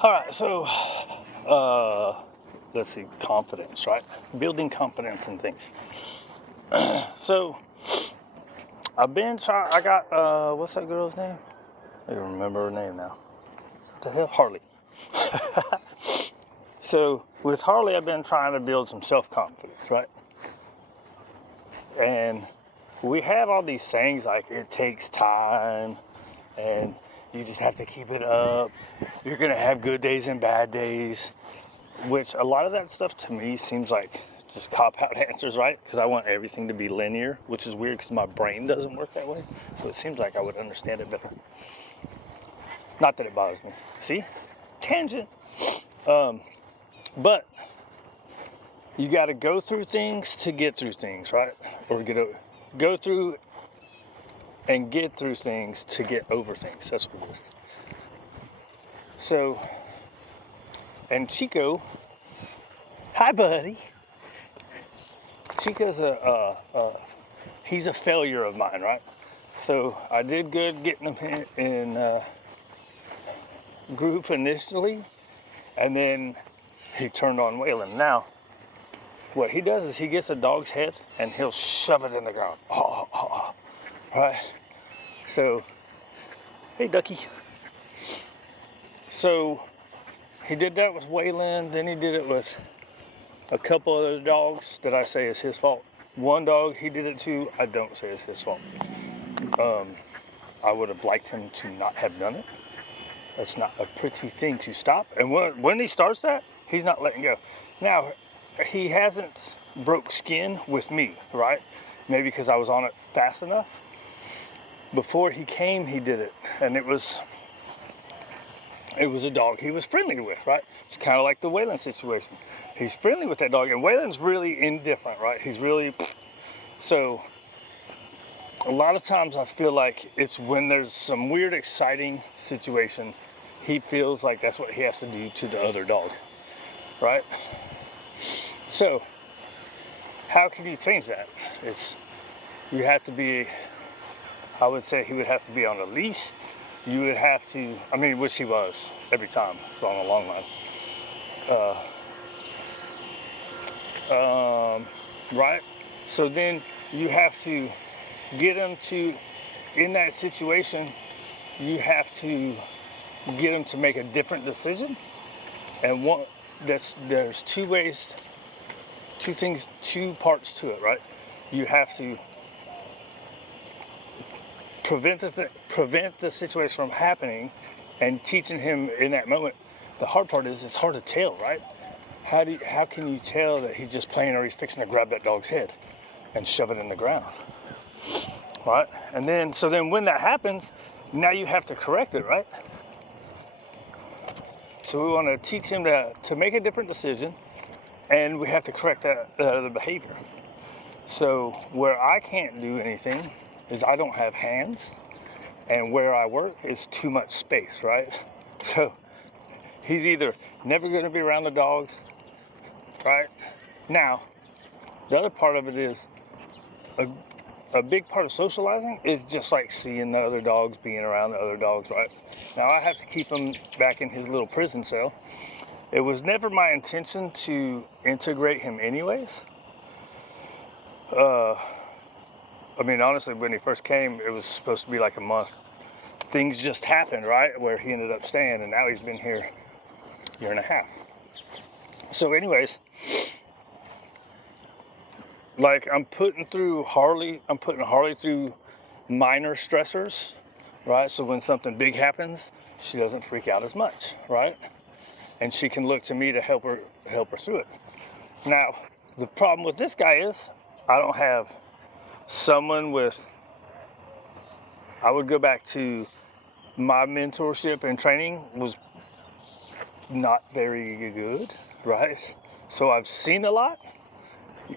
All right, so let's see, confidence, right? Building confidence in things. So I've been trying. I got what's that girl's name? I don't remember her name now. What the hell, Harley. So with Harley, I've been trying to build some self-confidence, right? And we have all these sayings like it takes time, and you just have to keep it up. You're gonna have good days and bad days, which a lot of that stuff to me seems like just cop-out answers, right? Because I want everything to be linear, which is weird because my brain doesn't work that way. So it seems like I would understand it better. Not that it bothers me. See? Tangent. But you got to go through things to get through things, right? Or go through and get through things to get over things. That's what it is. So, and Chico, hi buddy. Chico's he's a failure of mine, right? So I did good getting him in group initially, and then he turned on Waylon. Now, what he does is he gets a dog's head and he'll shove it in the ground. Right? So, hey ducky. So he did that with Waylon, then he did it with a couple other dogs that I say is his fault. One dog he did it to, I don't say is his fault. I would have liked him to not have done it. That's not a pretty thing to stop. And when he starts that, he's not letting go. Now, he hasn't broke skin with me, right? Maybe because I was on it fast enough. Before he came, he did it. And it was a dog he was friendly with, right? It's kind of like the Waylon situation. He's friendly with that dog, and Waylon's really indifferent, right? He's really... So, a lot of times I feel like it's when there's some weird, exciting situation, he feels like that's what he has to do to the other dog, right? So, how can you change that? You have to be, I would say he would have to be on a leash. You would have to, which he was every time, it's on a long line. Right? So then you have to get him to, in that situation, you have to get him to make a different decision. And there's two parts to it, right? You have to prevent the situation from happening and teaching him in that moment. The hard part is it's hard to tell, right? How can you tell that he's just playing or he's fixing to grab that dog's head and shove it in the ground, right? And then when that happens, now you have to correct it, right? So we want to teach him to make a different decision, and we have to correct that other behavior. So where I can't do anything is I don't have hands, and where I work is too much space, right? So he's either never going to be around the dogs, right? Now, the other part of it is a big part of socializing is just like seeing the other dogs, being around the other dogs, right? Now I have to keep him back in his little prison cell. It was never my intention to integrate him anyways. Honestly, when he first came, it was supposed to be like a month. Things just happened, right? Where he ended up staying, and now he's been here a year and a half. So anyways, like I'm putting Harley through minor stressors, right? So when something big happens, she doesn't freak out as much, right? And she can look to me to help her through it. Now, the problem with this guy is I don't have someone I would go back to my mentorship and training was not very good, right? So I've seen a lot,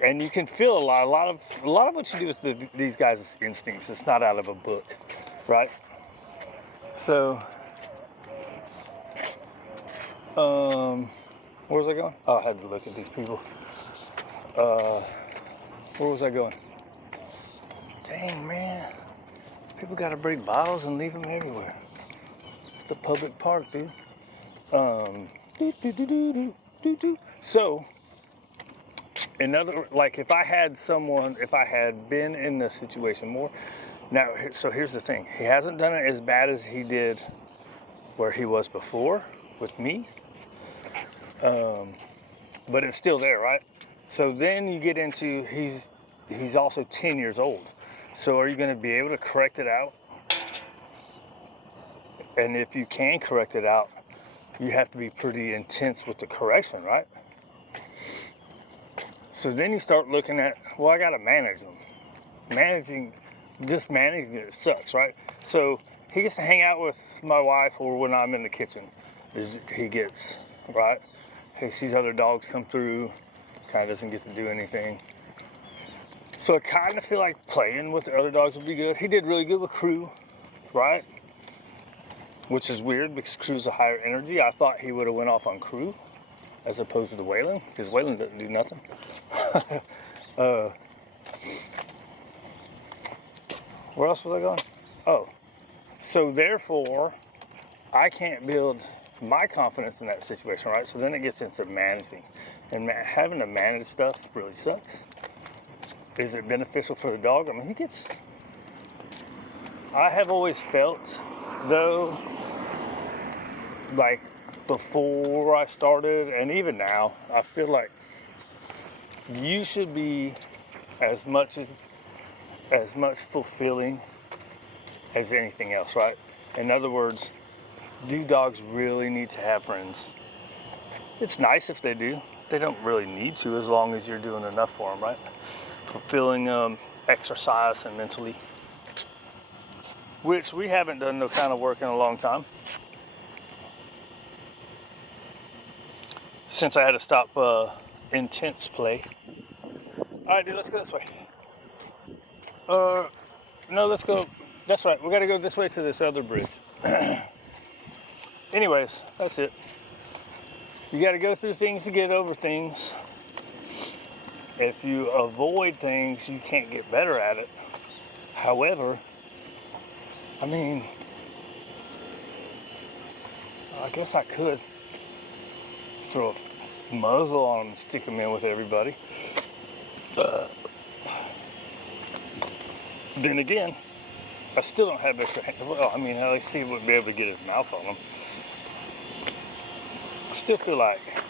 and you can feel a lot of what you do with these guys' instincts. It's not out of a book, right? So, where was I going? Oh, I had to look at these people. Where was I going? Dang, man. People gotta bring bottles and leave them everywhere. It's the public park, dude. So, like if I had been in the situation more, now, so here's the thing. He hasn't done it as bad as he did where he was before with me. But it's still there, right? So then you get into, he's also 10 years old. So are you going to be able to correct it out? And if you can correct it out, you have to be pretty intense with the correction, right? So then you start looking at, well, I got to manage them. Managing it sucks, right? So he gets to hang out with my wife, or when I'm in the kitchen, he gets, right? He sees other dogs come through, kind of doesn't get to do anything. So I kind of feel like playing with the other dogs would be good. He did really good with Crew, right? Which is weird because Crew's a higher energy. I thought he would have went off on Crew as opposed to the Waylon, because Waylon doesn't do nothing. Where else was I going? Oh, so therefore, I can't build my confidence in that situation, right? So then it gets into managing. And having to manage stuff really sucks. Is it beneficial for the dog? I mean, I have always felt, though, like before I started, and even now, I feel like you should be as much fulfilling as anything else, right? In other words, do dogs really need to have friends? It's nice if they do. They don't really need to, as long as you're doing enough for them, right? Fulfilling them, exercise and mentally, which we haven't done no kind of work in a long time. Since I had to stop intense play. All right, dude, let's go this way. No, let's go. That's right. We got to go this way to this other bridge. Anyways, that's it. You got to go through things to get over things. If you avoid things, you can't get better at it. However, I mean, I guess I could throw a muzzle on them, stick them in with everybody. Then again, I still don't have extra hands. Well, I mean, at least he wouldn't be able to get his mouth on them. I still feel like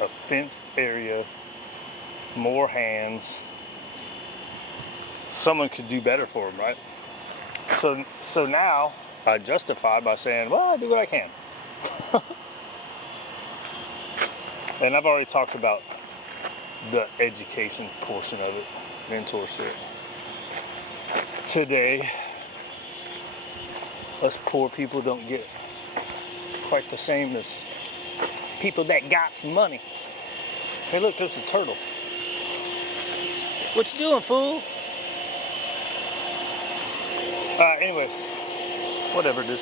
a fenced area, more hands, someone could do better for him, right? So now I justify by saying, well, I do what I can. And I've already talked about the education portion of it, mentorship. Today, us poor people don't get quite the same as people that got some money. Hey, look, there's a turtle. What you doing, fool? Anyways, whatever, dude.